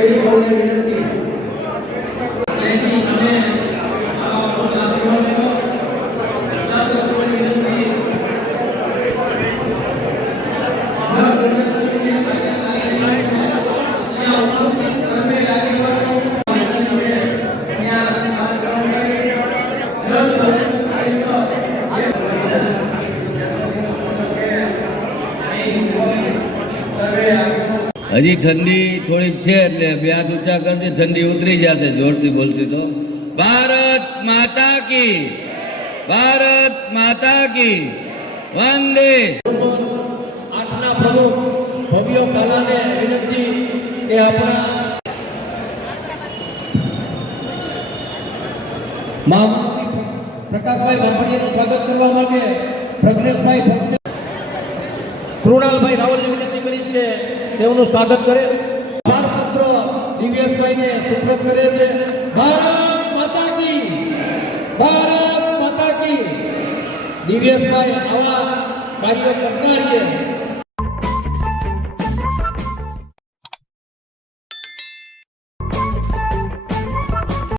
એવી સૌને વિનંતી. હજી ઠંડી થોડીક છે એટલે બે હાથ ઊંચા કરશે, ઠંડી ઉતરી જશે જોરથી બોલતી તો. ભારત માતા કી, ભારત માતા કી વંદે. આઠના પ્રમુખ ભવ્ય કાલાને વિનંતી કે આપણા મહામંત્રી પ્રકાશભાઈ બાંભણિયાનું સ્વાગત કરવા માટે પ્રજ્ઞેશભાઈ કૃણાલભાઈ રાવલની વિનંતી કરીશ કે તેઓનું સ્વાગત કરે. ભારપત્ર દિવ્યેશભાઈને સુપ્રત કરે છે. ભારત માતા કી, ભારત માતા કી. દિવ્યેશભાઈ આવા કાર્યો કરનાર છે.